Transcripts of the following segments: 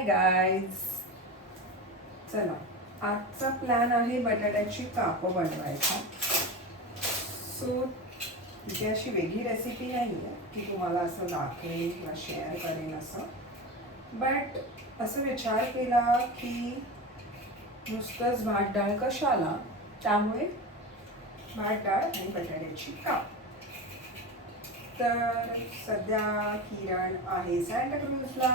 Hi guys, चला आजचा plan आहे बटाट्याची कापं बनवायचा. सो इथे अशी वेगळी रेसिपी नाही आहे की तुम्हाला असं दाखवेल किंवा शेअर करेन असं, बट असं विचार केला की नुसतंच भात डाळ कशाला, त्यामुळे भात डाळ आणि बटाट्याची काप. तर सध्या किरण आहे सँटाक्रूजला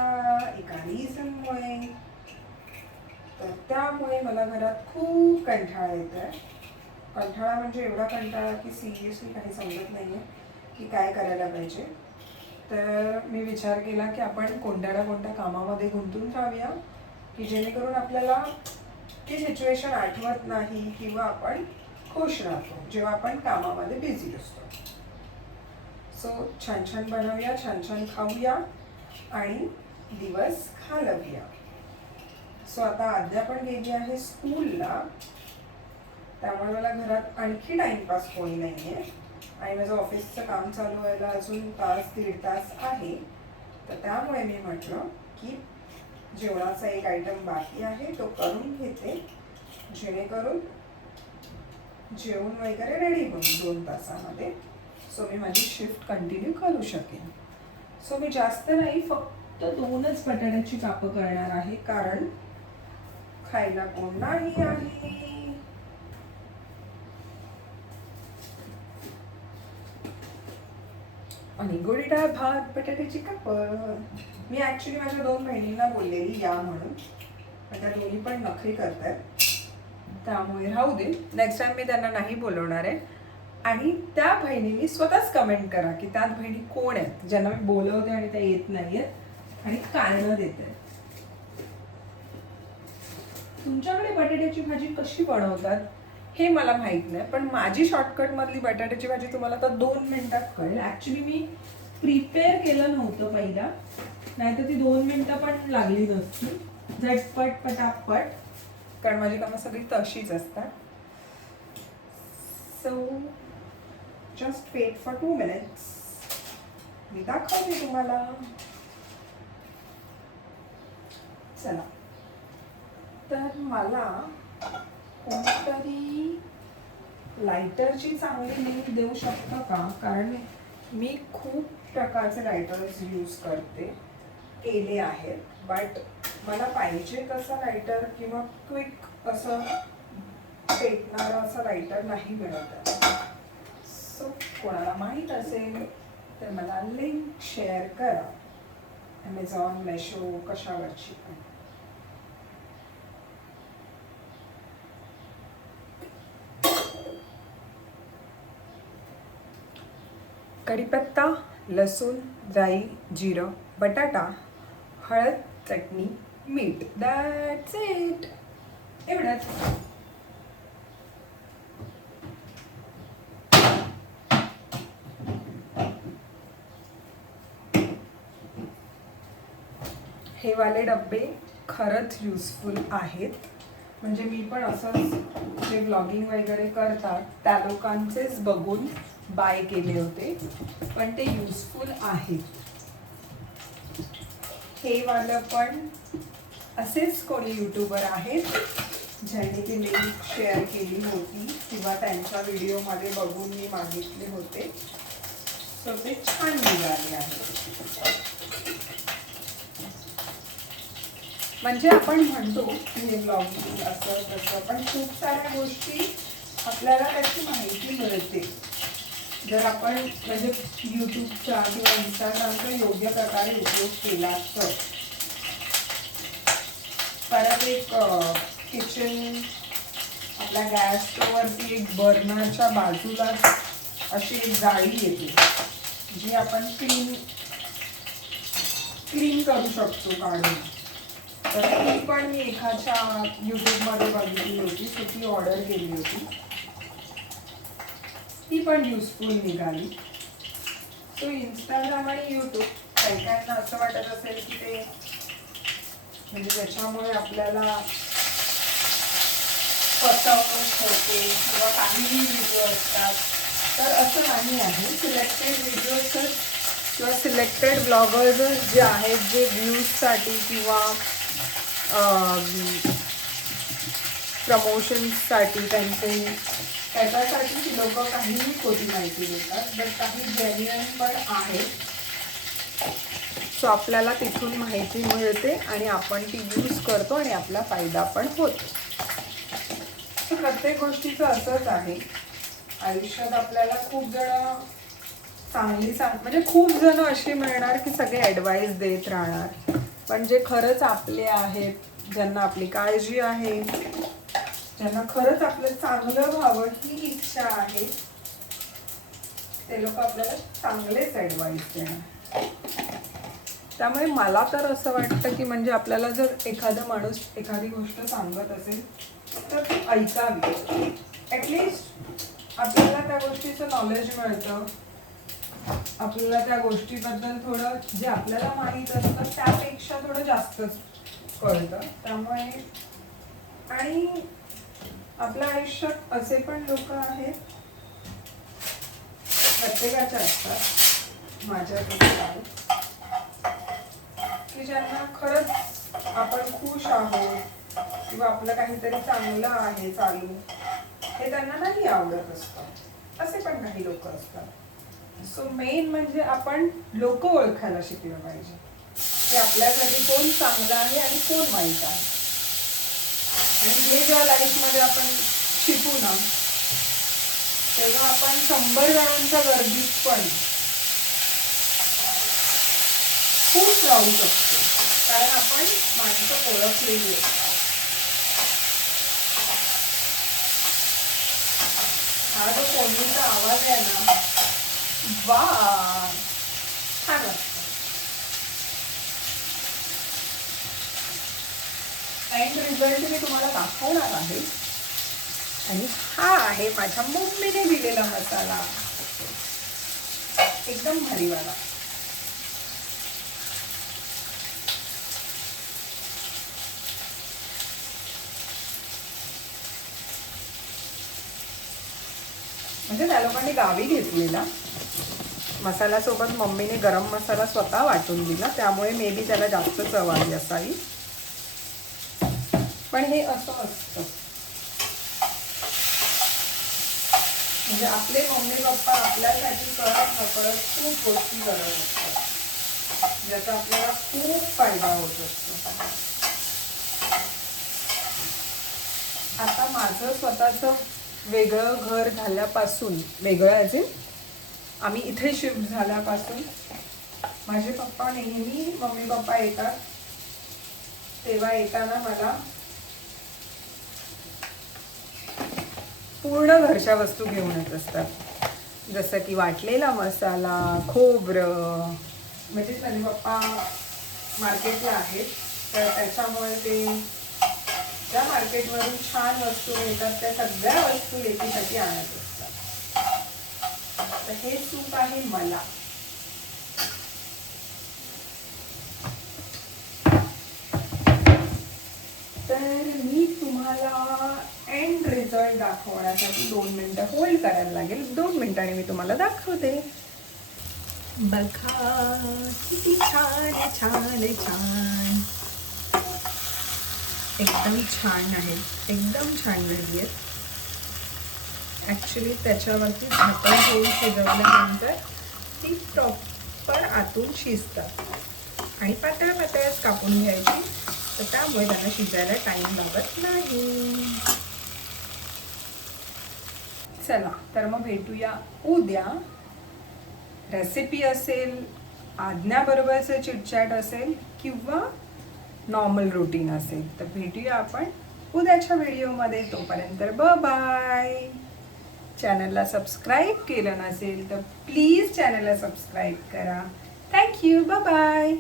एका रिझनमुळे, तर त्यामुळे मला घरात खूप कंटाळा येत आहे. कंटाळा म्हणजे एवढा कंटाळा की सिरियसली काही समजत नाही आहे की काय करायला पाहिजे. तर मी विचार केला की आपण कोणत्या ना कोणत्या कामामध्ये गुंतून राहूया की जेणेकरून आपल्याला ती सिच्युएशन आठवत नाही किंवा आपण खुश राहतो जेव्हा आपण कामामध्ये बिझी असतो. सो छान छान बनवूया, छान छान खाऊया आणि दिवस घालवूया. सो आता आद्या पण गेली आहे स्कूलला, त्यामुळे मला घरात आणखी टाइमपास कोणी नाही आहे आणि माझं ऑफिसचं काम चालू व्हायला अजून तास दीड तास आहे. तर त्यामुळे मी म्हटलं की जेवणाचा एक आयटम बाकी आहे तो करून घेते, जेणेकरून जेवण वगैरे रेडी होईल 2 तासामध्ये. सो मी माझी शिफ्ट कंटिन्यू करू शकेन. सो मी जास्त नाही, फक्त 2च बटाट्याची कापं करणार आहे, कारण खायला कोण नाही आहे. आणि गोडी डाळ भात बटाट्याची कापं. मी ॲक्च्युली माझ्या 2 बहिणींना बोललेली या म्हणून, पण त्या दोन्ही पण नखरी करतायत, त्यामुळे राहू दे. नेक्स्ट टाइम मी त्यांना नाही बोलवणार आहे. आणि त्या बहिणींनी स्वतःच कमेंट करा की त्यात बहिणी कोण आहेत ज्यांना मी बोलवते आणि त्या येत नाही आहेत आणि कारणं देत आहेत. तुमच्याकडे बटाट्याची भाजी कशी बनवतात हे मला माहित नाही, पण माझी शॉर्टकट मधली बटाट्याची भाजी तुम्हाला आता 2 मिनिटात कळेल. ऍक्च्युली मी प्रिपेअर केलं नव्हतं पहिला, नाहीतर ती 2 मिनिटं पण लागली नसती. झटपट पटापट, कारण माझी कामं सगळी तशीच असतात. So just wait for 2 minutes, मी दाखवते तुम्हाला. चला, तर मला कोणतरी लायटरची चांगली लिंक देऊ शकतं का, कारण मी खूप प्रकारचे लायटर्स यूज केले आहेत, बट मला पाहिजे तसा लायटर किंवा क्विक असं पेटणारा असा लायटर नाही मिळत आहे. सो कोणाला माहीत असेल तर मला लिंक शेअर करा, ॲमेझॉन, मेशो, कशावरची पण. कढीपत्ता, लसूण, राई, जिरं, बटाटा, हळद, चटणी, मीठ, दॅट्स इट. एवढंच. हे वाले डब्बे खरंच युजफुल आहेत. म्हणजे मी पण असंच जे ब्लॉगिंग वगैरे करतात त्या लोकांचेच बघून बाय केले होते, पण ते युजफुल आहेत. हे वालं पण असेच कोणी यूट्यूबर आहेत ज्यांनी ती लिंक शेअर केली होती किंवा त्यांच्या व्हिडिओमध्ये बघून मी मागितले होते. सो ते छान निघाले आहेत. म्हणजे आपण म्हणतो की ब्लॉगिंग असं तसं, पण खूप साऱ्या गोष्टी आपल्याला त्याची माहिती मिळते जर आपण म्हणजे यूट्यूबचा किंवा इंस्टाग्रामचा योग्य प्रकारे उपयोग केला तर. परत एक किचन आपल्या गॅस स्टोववरती एक बर्नरच्या बाजूला अशी एक जाळी येते जी आपण क्लीन करू शकतो काढून. तर ती पण मी एखाद्या यूट्यूबमध्ये बघितली होती, सो ती ऑर्डर केली होती. ती पण युजफुल निघाली. सो इंस्टाग्राम आणि यूट्यूब काही असं वाटत असेल की ते म्हणजे त्याच्यामुळे आपल्याला फसवणूक होते किंवा काहीही व्हिडिओ असतात, तर असं नाही आहे. सिलेक्टेड व्हिडिओजच किंवा सिलेक्टेड ब्लॉगर्स जे आहेत जे व्ह्यूजसाठी किंवा प्रमोशन्ससाठी त्याच्यासाठी ती लोक काहीही खोटी माहिती देतात, बट काही जेन्युइन पण आहेत. सो आपल्याला तिथून माहिती मिळते आणि आपण ती यूज करतो आणि आपला फायदा पण होतो. प्रत्येक गोष्टीचं असंच आहे. आयुष्यात आपल्याला खूप जण म्हणजे खूप जण अशी मिळणार की सगळे ॲडवाईस देत राहणार, पण जे खरंच आपले आहेत, ज्यांना आपली काळजी आहे, ज्यांना खरंच आपलं चांगलं व्हावं ही इच्छा आहे, ते लोक आपल्याला चांगलेच ॲडवाईस देणार. त्यामुळे मला तर असं वाटतं की म्हणजे आपल्याला जर एखादा माणूस एखादी गोष्ट सांगत असेल तर ती ऐकावी. ॲटलिस्ट आपल्याला त्या गोष्टीचं नॉलेज मिळतं, आपल्याला त्या गोष्टीबद्दल थोडं जे आपल्याला माहीत असतं त्यापेक्षा थोडं जास्तच कळतं. त्यामुळे आणि आपल्या आयुष्यात असे पण लोक आहेत, प्रत्येकाच्या असतात, माझ्याकडे आहेत, की ज्यांना खरंच आपण खुश आहोत किंवा आपलं काहीतरी चांगलं आहे चालू हे त्यांना नाही आवडत असतं. असे पण काही लोक असतात. सो मेन म्हणजे आपण लोक ओळखायला शिकलं पाहिजे की आपल्यासाठी कोण चांगलं आहे आणि कोण वाईट आहे. आणि हे जेव्हा लाईफमध्ये आपण शिकू ना, तेव्हा आपण 100 जणांच्या गर्दीत पण खुश राहू शकतो, कारण आपण माणसं ओळखलेली असतात. हा जो फोनचा आवाज आहे ना, वा छान वाटतं. एंड रिझल्ट मी तुम्हाला दाखवणार आहे. आणि हा आहे माझ्या मम्मीने दिलेला मसाला, एकदम भारीवाला. म्हणजे त्या लोकांनी गावी घेतलेला मसाल्यासोबत मम्मीने गरम मसाला स्वतः वाटून दिला, त्यामुळे मे बी त्याला जास्त चव आली असावी. पण हे असं असतं, म्हणजे आपले मम्मी पप्पा आपल्यासाठी कळत नकळत खूप गोष्टी करत असतात, ज्याचा आपल्याला खूप फायदा होत असतो. आता माझं स्वतःचं वेगळं घर झाल्यापासून, वेगळं आहे आम्ही इथे शिफ्ट झाल्यापासून, माझे पप्पा नेहमी, मम्मी पप्पा येतात तेव्हा येताना मला पूर्ण घरच्या वस्तू घेऊन येत असतात. जसं की वाटलेला मसाला, खोबरं, म्हणजे माझे पप्पा मार्केटला आहेत, तर त्याच्यामुळे ते ज्या मार्केटवरून छान वस्तू मिळतात त्या सगळ्या वस्तू लेकीसाठी आणत असतात. तर हे सूप आहे मला. तर मी तुम्हाला एंड रिझल्ट दाखवण्यासाठी 2 मिनिटं होल्ड करायला लागेल. 2 मिनिटांनी मी तुम्हाला दाखवते. बघा किती छान छान छान, एकदम छान आहे, एकदम छान झाली आहे. ॲक्च्युली त्याच्यावरती झाकण ठेवून शिजवल्यानंतर ती प्रॉपर आतून शिजतात आणि पातळ पातळच कापून घ्यायची, तर त्यामुळे त्यांना शिजायला टाईम लागत नाही. चला तर मग भेटूया उद्या. रेसिपी असेल, आज्ञाबरोबरचं चिटचॅट असेल किंवा नॉर्मल रुटीन असेल, तर भेटूया आपण उद्याच्या व्हिडिओमध्ये. तोपर्यंत बाय. चॅनलला सबस्क्राईब केलं नसेल तर प्लीज चॅनलला सबस्क्राईब करा. Thank you, bye.